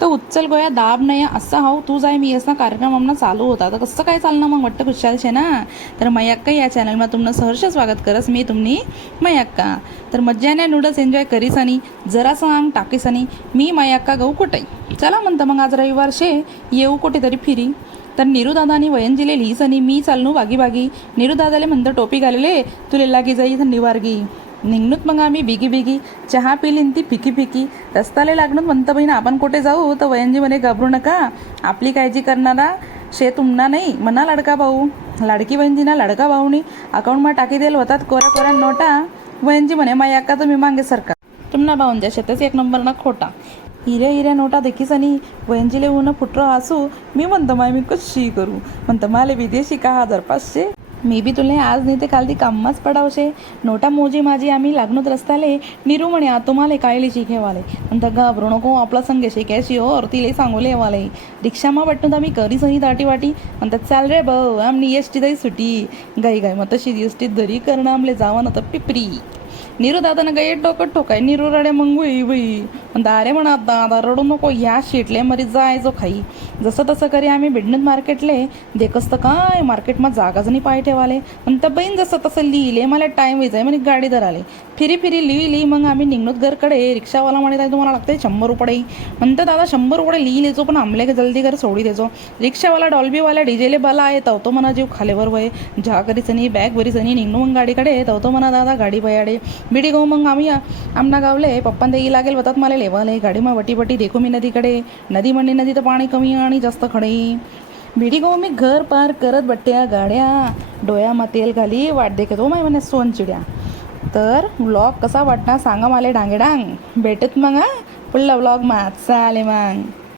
तर उच्चल गोया दाब नाही असा हाव तू जाय मी असं कार्यक्रम आमना चालू होता तर कसं काय चालणं मग वाटतं खुशाल शे ना. तर मयक्का या चॅनलमा तुमनं सहर्ष स्वागत करस मी तुम्ही मयक्का. तर मज्जाने नूडल्स एन्जॉय करीस आणि जरासं अंग टाकीस आणि मी मयक्का गहू कुठे चला म्हणतं मग आज रविवार शे येऊ कुठेतरी फिरी. तर निरूदादानी वयंजिले लिहिस आणि मी चालनू बागी बागी. निरूदादाले म्हणतं टोपी घालेले तुले लागी जाई निवारगी. निघणूत मग आम्ही बिगी बिगी चहा पिलीन ती फिकी फिकी. रस्ताले लागणं म्हणतं बहीण आपण कुठे जाऊ तर वयंजी म्हणे घाबरू नका आपली काळजी करणारा शे तुमना नाही म्हणा लाडका भाऊ. लाडकी बहिणजीना लाडका भाऊनी अकाउंटमा टाकी देल होतात कोऱ्या कोऱ्या नोटा. वयंजी म्हणे माई अक्का तुम्ही मागे सरका तुमना भाऊंच्या शेतच एक नंबर ना खोटा. हिऱ्या हिऱ्या नोटा देखीस आणि वयंजीले ऊन फुटरो हसू. मी म्हणतो माय मी कशी करू म्हणतं माले विदेशी का 1500 मी बी तुले आज नाही ते काल ती कामच पडावशे. नोटा मोजी माझी आम्ही लागणूत रस्त्याले. निरू म्हणे आ तुम्हाला कायले शिकेवाले म्हणतं घाबरू नको आपला संगे शिकायची और तिले सांगोले वाले. रिक्षामा वाटून आम्ही करी सही दाटी वाटी म्हणतात चाल रे भाऊ आमनी एसटी जाई सुटी. गाई गाई मग तशी एसटीत दरी करणं आमले जावं ना तर पिपरी. निरू दादानं गाई डोकं ठोकाय निरू रडे मग वई म्हणता अरे म्हणा दादा रडू नको ह्या शेटले मरी जायचो खाई. जसं तसं करी आम्ही बिडणत मार्केटले देखस तर काय मार्केटमा जागाच नाही पाय ठेवाले. म्हणतं बहीण जसं तसं लिहिले मला टाईम व्हायचा म्हणे गाडी धराले. फिरी फिरी लिहिली मग आम्ही निघणोत घरकडे. रिक्षावाला म्हणे तुम्हाला लागते 100 रुपये म्हणतं दादा 100 रुपये लिहि लेचो पण आमले का जल्दी घर सोडी देचो. रिक्षावाला डॉल्बीवाला डिजेले बाला आहे तवतो म्हणा जीव खालेवर वय झा करीसनी बॅग भरीसनी निघणं मग गाडीकडे तवतो म्हणा दादा गाडी बयाडे बिडी गो. मग आम्ही आमना गावले पप्पान देई लागेल होतात मला लेवाले गाडी मग वटी वटी देखू मी नदीकडे. नदी म्हणली नदी तर पाणी कमी आणि जास्त खडे. भिडी गो मी घर पार करत बट्ट्या गाड्या डोळ्यामा तेल घाली वाट देखत हो माय म्हणे सोन चिड्या. तर व्लॉग कसा वाटणार सांगा मला डांगेडांग भेटत मग पुढला व्लॉग मा चाले मग.